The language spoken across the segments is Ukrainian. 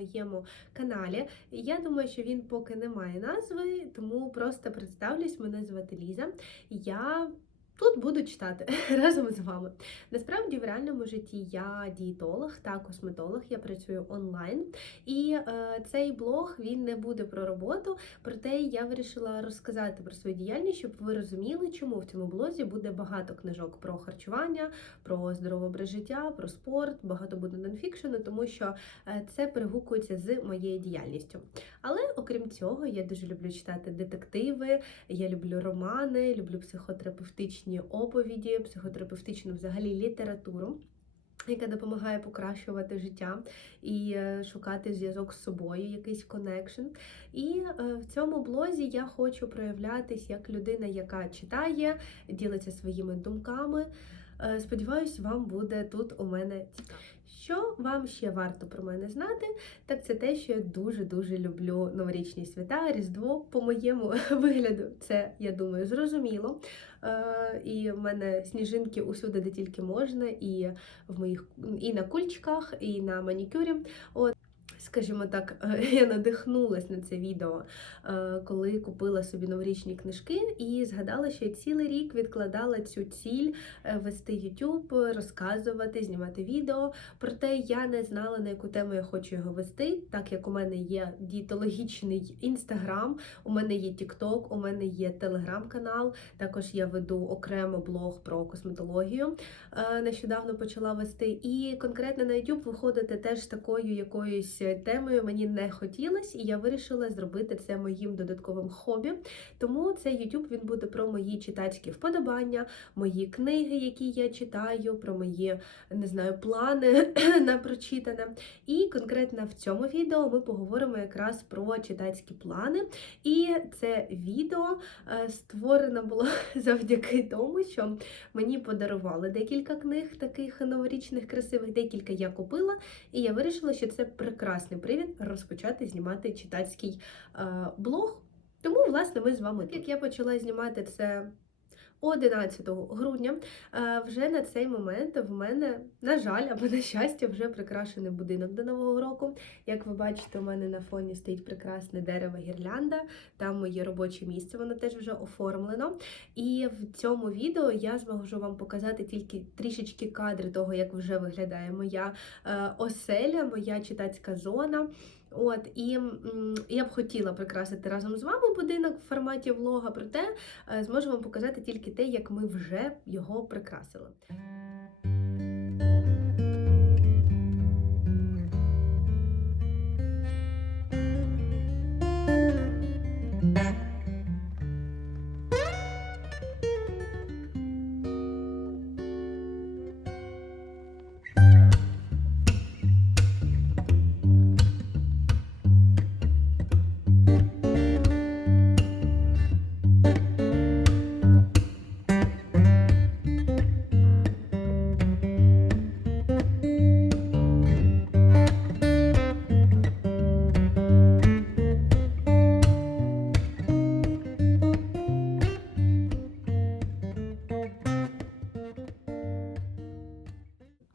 Моєму каналі. Я думаю, що він поки не має назви, тому просто представлюсь. Мене звати Ліза. Я тут буду читати разом з вами. Насправді, в реальному житті я дієтолог та косметолог. Я працюю онлайн, і е, цей блог він не буде про роботу. Проте я вирішила розказати про свою діяльність, щоб ви розуміли, чому в цьому блозі буде багато книжок про харчування, про здоровий образ життя, про спорт, багато буде нонфікшену, тому що е, це перегукується з моєю діяльністю. Але окрім цього, я дуже люблю читати детективи, я люблю романи, люблю психотерапевтичні оповіді, психотерапевтичну взагалі літературу. Яка допомагає покращувати життя і е, шукати зв'язок з собою, якийсь коннекшн. І е, в цьому блозі я хочу проявлятись як людина, яка читає, ділиться своїми думками. Е, Сподіваюсь, вам буде тут у мене цікаво. Що вам ще варто про мене знати, так це те, що я дуже-дуже люблю новорічні свята, Різдво. По моєму вигляду, це, я думаю, зрозуміло. Е, І в мене сніжинки усюди, де тільки можна, і в моїх і на кульчиках, і на манікюрі. От. Скажімо так, е, я надихнулась на це відео, е, коли купила собі новорічні книжки і згадала, що я цілий рік відкладала цю ціль е, вести YouTube, розказувати, знімати відео. Проте я не знала, на яку тему я хочу його вести, так як у мене є дієтологічний інстаграм, у мене є TikTok, у мене є телеграм-канал. Також я веду окремо блог про косметологію. Нещодавно почала вести. І конкретно на YouTube виходити теж такою якоюсь темою мені не хотілося, і я вирішила зробити це моїм додатковим хобі. Тому цей YouTube він буде про мої читацькі вподобання, мої книги, які я читаю, про мої не знаю, плани на прочитане. І конкретно в цьому відео ми поговоримо якраз про читацькі плани. І це відео е, створено було завдяки тому, що мені подарували декілька книг, таких новорічних, красивих, декілька я купила, і я вирішила, що це прекрасний привід розпочати знімати читацький е, блог. Тому, власне, ми з вами. Як я почала знімати це 11 грудня, е, вже на цей момент в мене, на жаль, або на щастя, вже прикрашений будинок до Нового року. Як ви бачите, у мене на фоні стоїть прекрасне дерево гірлянда, там моє робоче місце, воно теж вже оформлено. І в цьому відео я зможу вам показати тільки трішечки кадри того, як вже виглядає моя е, оселя, моя читацька зона. От і я б хотіла прикрасити разом з вами будинок в форматі влога, проте е, зможу вам показати тільки те, як ми вже його прикрасили.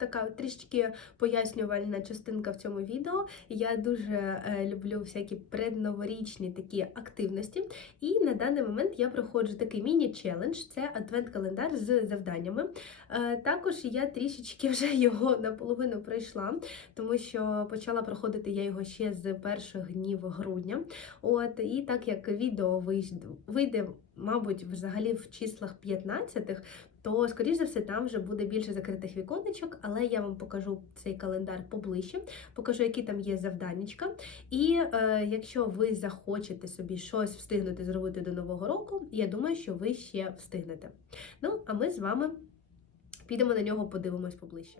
Така от трішки пояснювальна частинка в цьому відео. Я дуже е, люблю всякі предноворічні такі активності. І на даний момент я проходжу такий міні-челендж це адвент-календар з завданнями. Е, також я трішечки вже його наполовину пройшла, тому що почала проходити я його ще з перших днів грудня. От, І так як відео вийде, мабуть, взагалі в числах 15 то, скоріш за все, там вже буде більше закритих віконечок, але я вам покажу цей календар поближче, покажу, які там є завданнячка. І е, якщо ви захочете собі щось встигнути зробити до Нового року, я думаю, що ви ще встигнете. Ну, а ми з вами підемо на нього, подивимось поближче.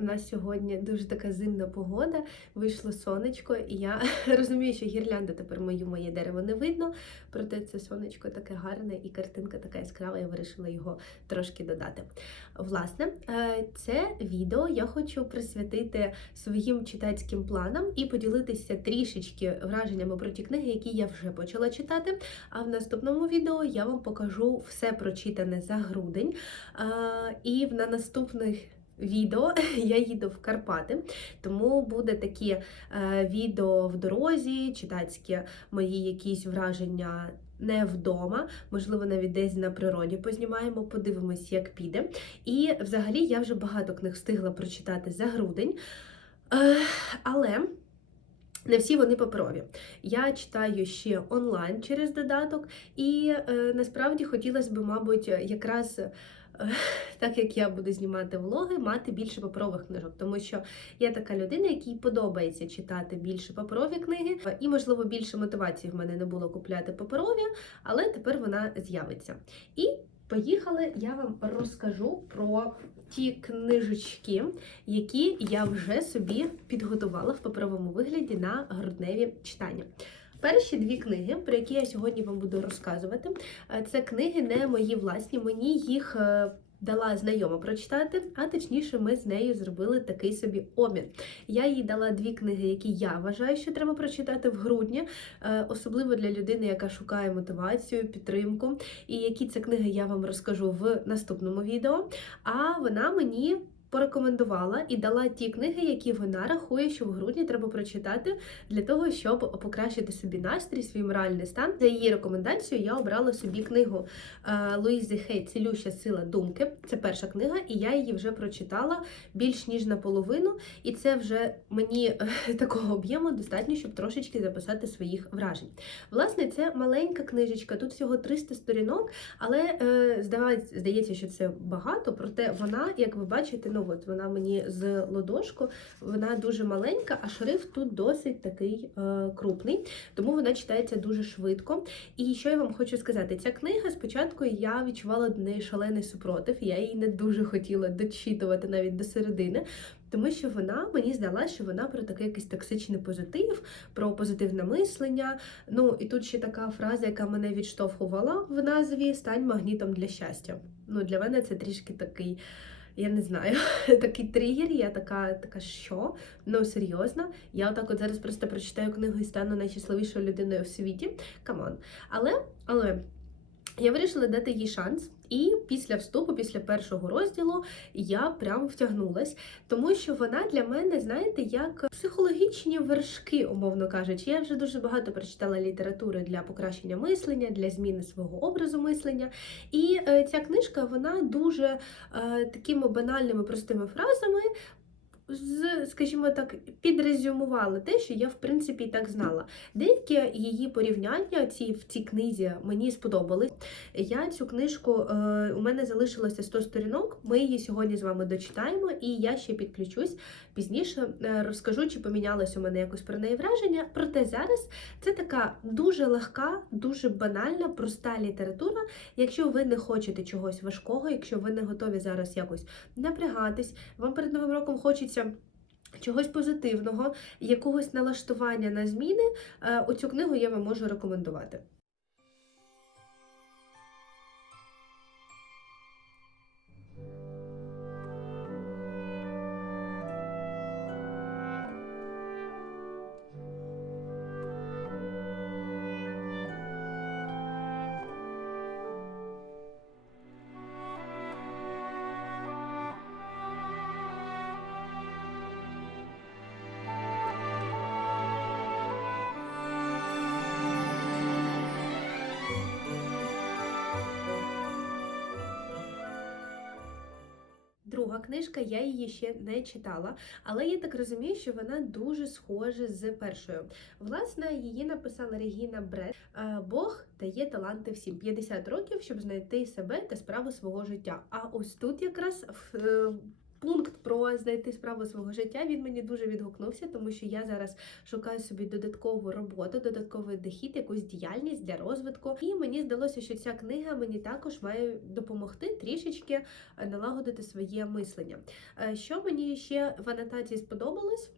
У нас сьогодні дуже така зимна погода, вийшло сонечко, і я розумію, що гірлянда тепер мою моє дерево не видно. Проте це сонечко таке гарне і картинка така яскрава, я вирішила його трошки додати. Власне, е, це відео я хочу присвятити своїм читацьким планам і поділитися трішечки враженнями про ті книги, які я вже почала читати. А в наступному відео я вам покажу все прочитане за грудень. Е, І на наступних відео я їду в Карпати, тому буде такі е, відео в дорозі, читацькі мої якісь враження. Не вдома, можливо, навіть десь на природі познімаємо, подивимось, як піде. І взагалі я вже багато книг встигла прочитати за грудень. Е, але не всі вони паперові. Я читаю ще онлайн через додаток, і е, насправді хотілося б, мабуть, якраз. Так як я буду знімати влоги, мати більше паперових книжок, тому що я така людина, якій подобається читати більше паперові книги, і, можливо, більше мотивації в мене не було купляти паперові, але тепер вона з'явиться. І поїхали, я вам розкажу про ті книжечки, які я вже собі підготувала в паперовому вигляді на грудневі читання. Перші дві книги, про які я сьогодні вам буду розказувати, е, це книги не мої власні. Мені їх е, дала знайома прочитати, а точніше, ми з нею зробили такий собі обмін. Я їй дала дві книги, які я вважаю, що треба прочитати в грудні, е, особливо для людини, яка шукає мотивацію, підтримку. І які це книги я вам розкажу в наступному відео. А вона мені. Порекомендувала і дала ті книги, які вона рахує, що в грудні треба прочитати для того, щоб покращити собі настрій, свій моральний стан. За її рекомендацією я обрала собі книгу е, Луїзи Хей Цілюща сила думки. Це перша книга, і я її вже прочитала більш ніж наполовину. І це вже мені е, такого об'єму достатньо, щоб трошечки записати своїх вражень. Власне, це маленька книжечка, тут всього 300 сторінок, але е, здається, що це багато, проте вона, як ви бачите, ну от вона мені з ладошку, вона дуже маленька, а шрифт тут досить такий е, крупний, тому вона читається дуже швидко. І що я вам хочу сказати, ця книга спочатку я відчувала до неї шалений супротив, я її не дуже хотіла дочитувати навіть до середини. Тому що вона мені здалася, що вона про такий якийсь токсичний позитив, про позитивне мислення. Ну і тут ще така фраза, яка мене відштовхувала в назві Стань магнітом для щастя. Ну для мене це трішки такий. Я не знаю, такий тригер, я така, така що? Ну серйозно. Я отак от зараз просто прочитаю книгу і стану найщасливішою людиною в світі. Камон. Але, але я вирішила дати їй шанс. І після вступу, після першого розділу, я прям втягнулась, тому що вона для мене, знаєте, як психологічні вершки, умовно кажучи. Я вже дуже багато прочитала літератури для покращення мислення, для зміни свого образу мислення. І е, ця книжка вона дуже е, такими банальними простими фразами. З, скажімо так, підрезюмували те, що я в принципі і так знала. Деякі її порівняння ці в цій книзі мені сподобались. Я цю книжку е, у мене залишилося 100 сторінок. Ми її сьогодні з вами дочитаємо, і я ще підключусь пізніше. е, розкажу, чи помінялось у мене якось про неї враження. Проте зараз це така дуже легка, дуже банальна, проста література. Якщо ви не хочете чогось важкого, якщо ви не готові зараз якось напрягатись, вам перед новим роком хочеться. Чогось позитивного, якогось налаштування на зміни, е, оцю книгу я вам можу рекомендувати. Друга книжка, я її ще не читала, але я так розумію, що вона дуже схожа з першою. Власне, її написала Регіна Бред. Е, Бог дає таланти всім 50 років, щоб знайти себе та справу свого життя. А ось тут якраз в. е, пункт про знайти справу свого життя. Він мені дуже відгукнувся, тому що я зараз шукаю собі додаткову роботу, додатковий дохід, якусь діяльність для розвитку. І мені здалося, що ця книга мені також має допомогти трішечки налагодити своє мислення. Е, Що мені ще в анотації сподобалось?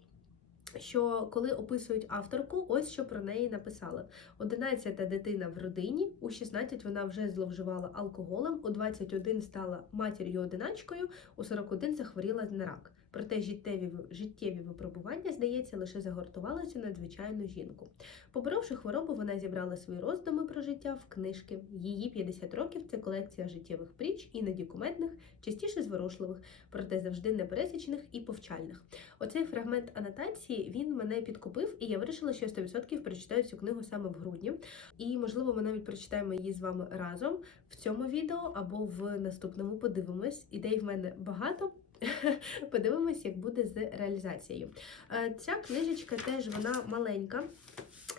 Що коли описують авторку, ось що про неї написали: 11-та дитина в родині, у 16 вона вже зловживала алкоголем, у 21 стала матір'ю одиначкою, у 41 захворіла на рак. Проте життєві, життєві випробування, здається, лише загортували цю надзвичайну жінку. Поборовши хворобу, вона зібрала свої роздуми про життя в книжки. Її 50 років це колекція життєвих притч, іноді кумедних, частіше зворушливих, проте завжди непересічних і повчальних. Оцей фрагмент анотації він мене підкупив, і я вирішила, що я 100% прочитаю цю книгу саме в грудні. І можливо, ми навіть прочитаємо її з вами разом в цьому відео або в наступному. Подивимось. Ідей в мене багато. Подивимось, як буде з реалізацією. Е, Ця книжечка теж вона маленька.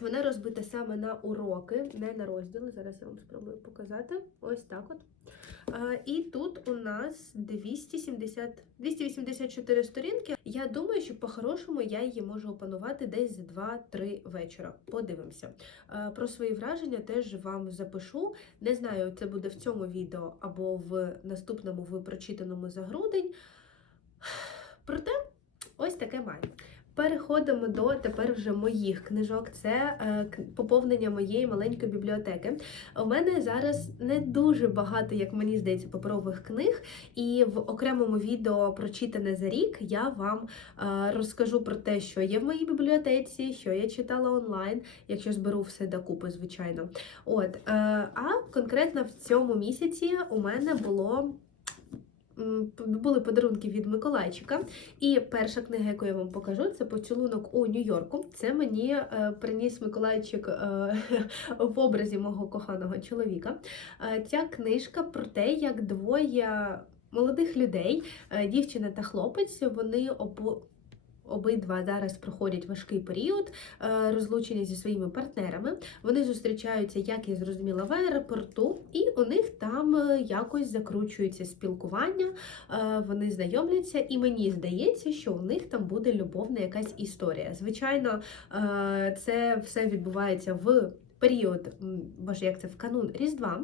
Вона розбита саме на уроки, не на розділи. Зараз я вам спробую показати. Ось так от. Е, І тут у нас 270, 284 сторінки. Я думаю, що по-хорошому я її можу опанувати десь за 2-3 вечора. Подивимося. Е, Про свої враження теж вам запишу. Не знаю, це буде в цьому відео або в наступному в прочитаному за грудень. Проте, ось таке маю. Переходимо до тепер вже моїх книжок. Це е, поповнення моєї маленької бібліотеки. У мене зараз не дуже багато, як мені здається, паперових книг, і в окремому відео прочитане за рік я вам е, розкажу про те, що є в моїй бібліотеці, що я читала онлайн, якщо зберу все докупи, звичайно. От, е, а конкретно в цьому місяці у мене було. Були подарунки від Миколайчика, і перша книга, яку я вам покажу, це поцілунок у Нью-Йорку. Це мені е, приніс Миколайчик е, в образі мого коханого чоловіка. Е, ця книжка про те, як двоє молодих людей, дівчина та хлопець, вони обо... Обидва зараз проходять важкий період е, розлучення зі своїми партнерами. Вони зустрічаються, як я зрозуміла, в аеропорту, і у них там е, якось закручується спілкування, е, вони знайомляться, і мені здається, що у них там буде любовна якась історія. Звичайно, це все відбувається в період, боже, як це в канун Різдва.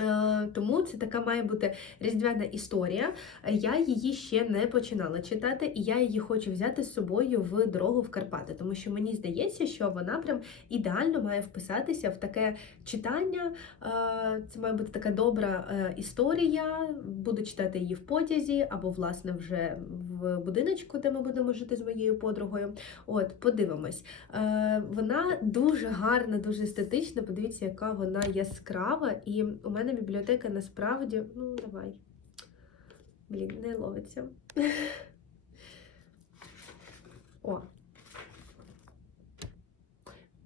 Е, Тому це така має бути різдвяна історія. Я її ще не починала читати, і я її хочу взяти з собою в дорогу в Карпати, тому що мені здається, що вона прям ідеально має вписатися в таке читання. Е, Це має бути така добра е, історія. Буду читати її в потязі або, власне, вже в будиночку, де ми будемо жити з моєю подругою. От, подивимось. Вона дуже гарна, дуже естетична. Подивіться, яка вона яскрава. І у мене бібліотека насправді. Ну, давай. Блін, не ловиться. О.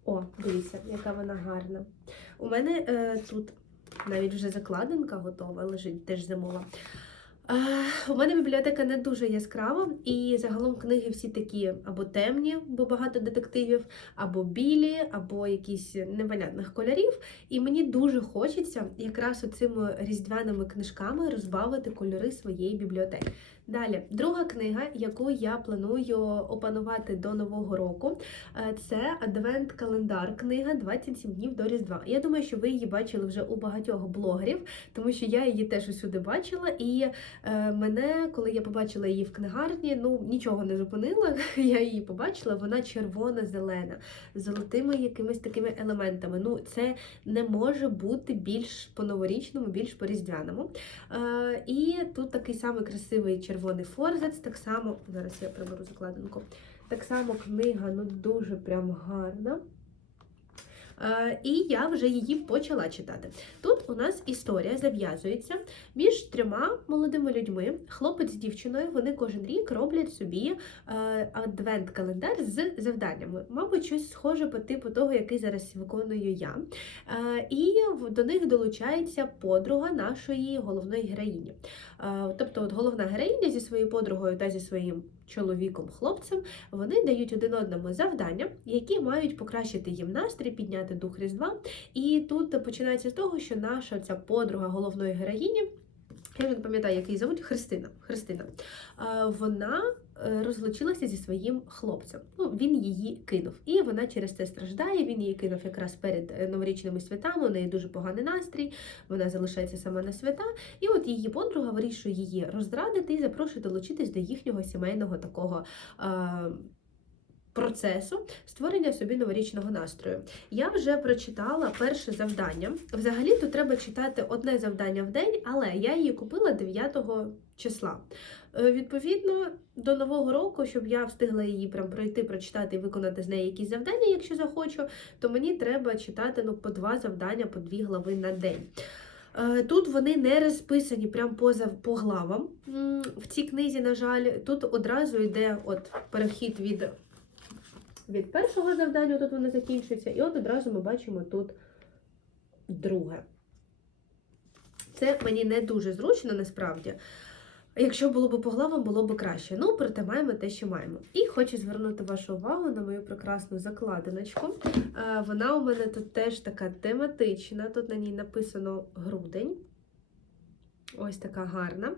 О, дивіться, яка вона гарна. У мене е, тут навіть вже закладинка готова, лежить теж зимова. У мене бібліотека не дуже яскрава, і загалом книги всі такі або темні, бо багато детективів, або білі, або якісь непонятних кольорів. І мені дуже хочеться якраз оцими різдвяними книжками розбавити кольори своєї бібліотеки. Далі, друга книга, яку я планую опанувати до Нового року, е, це Адвент-календар, книга 27 днів до Різдва. Я думаю, що ви її бачили вже у багатьох блогерів, тому що я її теж усюди бачила. І е, мене, коли я побачила її в книгарні, ну нічого не зупинила. Я її побачила, вона червона-зелена, з золотими якимись такими елементами. Ну, це не може бути більш по-новорічному, більш по-різдвяному. Е, і тут такий самий красивий червоний форзац, так само, зараз я приберу закладинку. Так само книга ну дуже прям гарна. Е, І я вже її почала читати. Тут у нас історія зав'язується між трьома молодими людьми, хлопець з дівчиною. Вони кожен рік роблять собі е, адвент-календар з завданнями. Мабуть, щось схоже по типу того, який зараз виконую я. Е, І до них долучається подруга нашої головної героїні. Тобто, от головна героїня зі своєю подругою та зі своїм чоловіком-хлопцем вони дають один одному завдання, які мають покращити їм настрій, підняти дух Різдва. І тут починається з того, що наша ця подруга головної героїні. Я вже не пам'ятаю, як її зовуть, Христина. Христина. Вона е, розлучилася зі своїм хлопцем. Ну, він її кинув. І вона через це страждає. Він її кинув якраз перед е, новорічними святами. У неї дуже поганий настрій. Вона залишається сама на свята. І от її подруга вирішує її роздрадити і запрошує долучитись до їхнього сімейного такого. Процесу створення собі новорічного настрою. Я вже прочитала перше завдання. Взагалі то треба читати одне завдання в день, але я її купила 9 числа. Е, Відповідно, до нового року, щоб я встигла її прям пройти, прочитати і виконати з неї якісь завдання, якщо захочу, то мені треба читати ну, по два завдання, по дві глави на день. Е, Тут вони не розписані прям по, зав- по главам. В цій книзі, на жаль, тут одразу йде от перехід від, від першого завдання, тут воно закінчується, і от одразу ми бачимо тут друге. Це мені не дуже зручно насправді. Якщо було б по главам, було б краще. Ну, проте маємо те, що маємо. І хочу звернути вашу увагу на мою прекрасну закладиночку. Е, Вона у мене тут теж така тематична. Тут на ній написано грудень. Ось така гарна.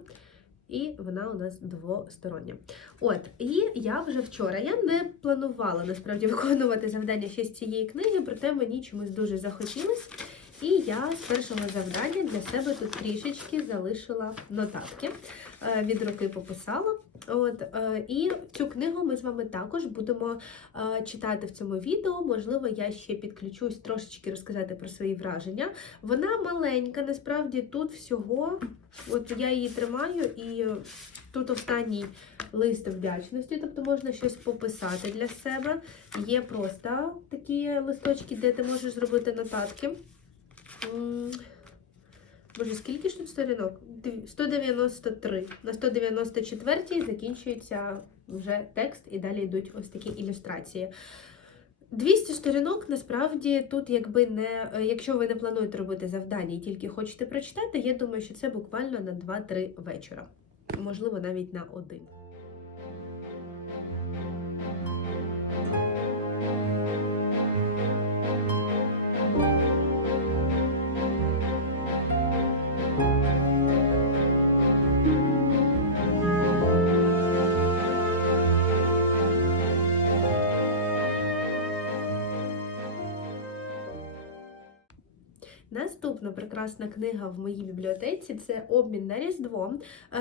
І вона у нас двостороння. От, і я вже вчора я не планувала насправді виконувати завдання ще з цієї книги, проте мені чомусь дуже захотілось. І я з першого завдання для себе тут трішечки залишила нотатки, е, від руки пописала. От, е, і цю книгу ми з вами також будемо е, читати в цьому відео. Можливо, я ще підключусь трошечки розказати про свої враження. Вона маленька, насправді тут всього. От я її тримаю, і тут останній лист вдячності, тобто можна щось пописати для себе. Є просто такі листочки, де ти можеш зробити нотатки. Боже, скільки ж тут сторінок? 193. На 194 закінчується вже текст, і далі йдуть ось такі ілюстрації. 200 сторінок насправді тут, якби не якщо ви не плануєте робити завдання і тільки хочете прочитати, я думаю, що це буквально на 2-3 вечора, можливо, навіть на один. Прекрасна книга в моїй бібліотеці це обмін на Різдво.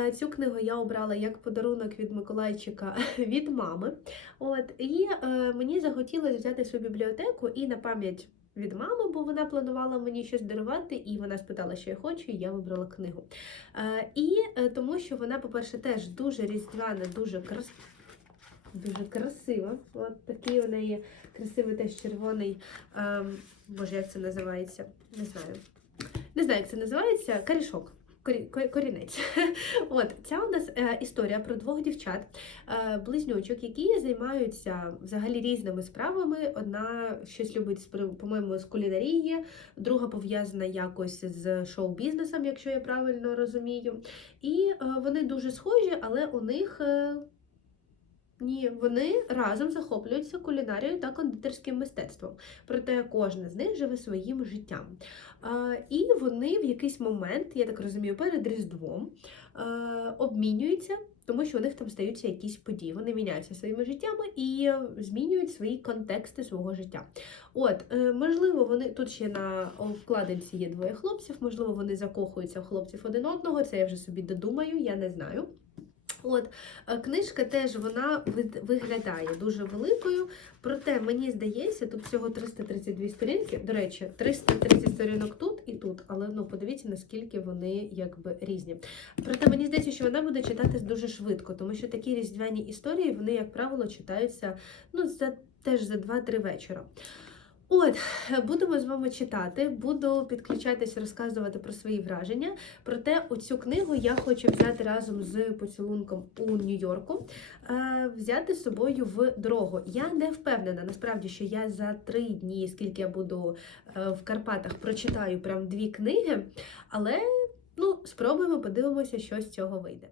Е, Цю книгу я обрала як подарунок від Миколайчика від мами. От і е, мені захотілося взяти свою бібліотеку і на пам'ять. Від мами, бо вона планувала мені щось дарувати, і вона спитала, що я хочу, і я вибрала книгу. Е, і тому, що вона, по-перше, теж дуже різдвяна, дуже крас... дуже красива. От такий у неї красивий теж червоний. ем, Боже, як це називається? Не знаю. Не знаю, як це називається. Корішок. Корінець. От ця у нас е, історія про двох дівчат, е, близнючок, які займаються взагалі різними справами. Одна щось любить по-моєму з кулінарії, друга пов'язана якось з шоу-бізнесом, якщо я правильно розумію. І е, вони дуже схожі, але у них. Ні, вони разом захоплюються кулінарією та кондитерським мистецтвом. Проте кожна з них живе своїм життям. І вони в якийсь момент, я так розумію, перед Різдвом обмінюються, тому що у них там стаються якісь події. Вони міняються своїми життями і змінюють свої контексти свого життя. От, е, можливо, вони тут ще на вкладинці є двоє хлопців, можливо, вони закохуються в хлопців один одного. Це я вже собі додумаю, я не знаю. От е, книжка теж вона виглядає дуже великою, проте мені здається, тут всього 332 сторінки. До речі, 330 сторінок тут і тут, але ну подивіться, наскільки вони якби різні. Проте мені здається, що вона буде читатись дуже швидко, тому що такі різдвяні історії, вони, як правило, читаються ну, за теж за 2-3 вечора. От, будемо з вами читати, буду підключатися, розказувати про свої враження. Проте оцю книгу я хочу взяти разом з поцілунком у Нью-Йорку, е, взяти з собою в дорогу. Я не впевнена насправді, що я за три дні, скільки я буду е, в Карпатах, прочитаю прям дві книги, але ну, спробуємо, подивимося, що з цього вийде.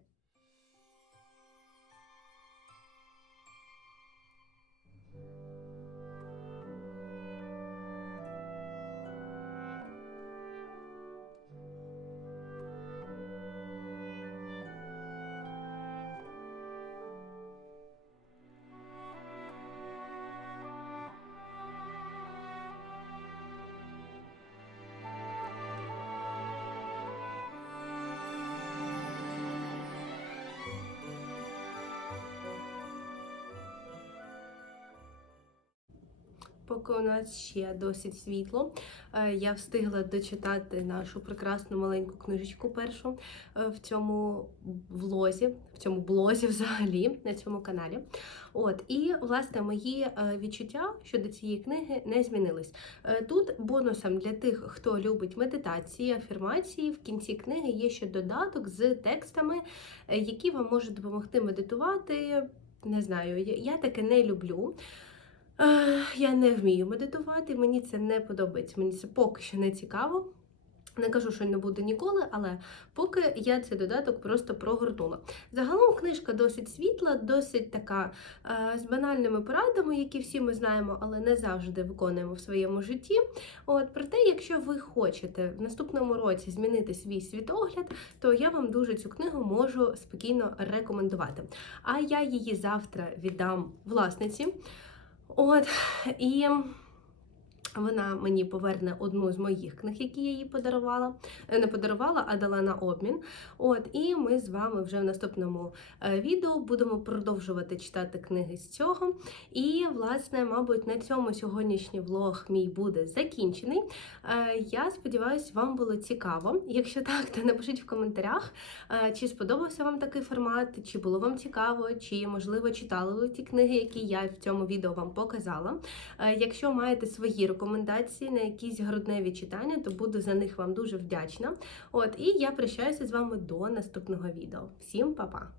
Поки у нас ще досить світло. Е, Я встигла дочитати нашу прекрасну маленьку книжечку першу е, в цьому влозі, в цьому блозі взагалі на цьому каналі. От і власне мої е, відчуття щодо цієї книги не змінились. Тут бонусом для тих, хто любить медитації, афірмації, в кінці книги є ще додаток з текстами, які вам можуть допомогти медитувати. Не знаю, я таке не люблю. Я не вмію медитувати, мені це не подобається. Мені це поки що не цікаво. Не кажу, що не буду ніколи, але поки я цей додаток просто прогорнула. Загалом книжка досить світла, досить така е, з банальними порадами, які всі ми знаємо, але не завжди виконуємо в своєму житті. От проте, якщо ви хочете в наступному році змінити свій світогляд, то я вам дуже цю книгу можу спокійно рекомендувати. А я її завтра віддам власниці. От і вона мені поверне одну з моїх книг, які я їй подарувала. Е, Не подарувала, а дала на обмін. От, і ми з вами вже в наступному е, відео будемо продовжувати читати книги з цього. І, власне, мабуть, на цьому сьогоднішній влог мій буде закінчений. Е, Я сподіваюся, вам було цікаво. Якщо так, то напишіть в коментарях, чи сподобався вам такий формат, чи було вам цікаво, чи можливо читали ви ті книги, які я в цьому відео вам показала. Якщо маєте свої рекомендації на якісь грудневі читання, то буду за них вам дуже вдячна. От і я прощаюся з вами до наступного відео. Всім па-па!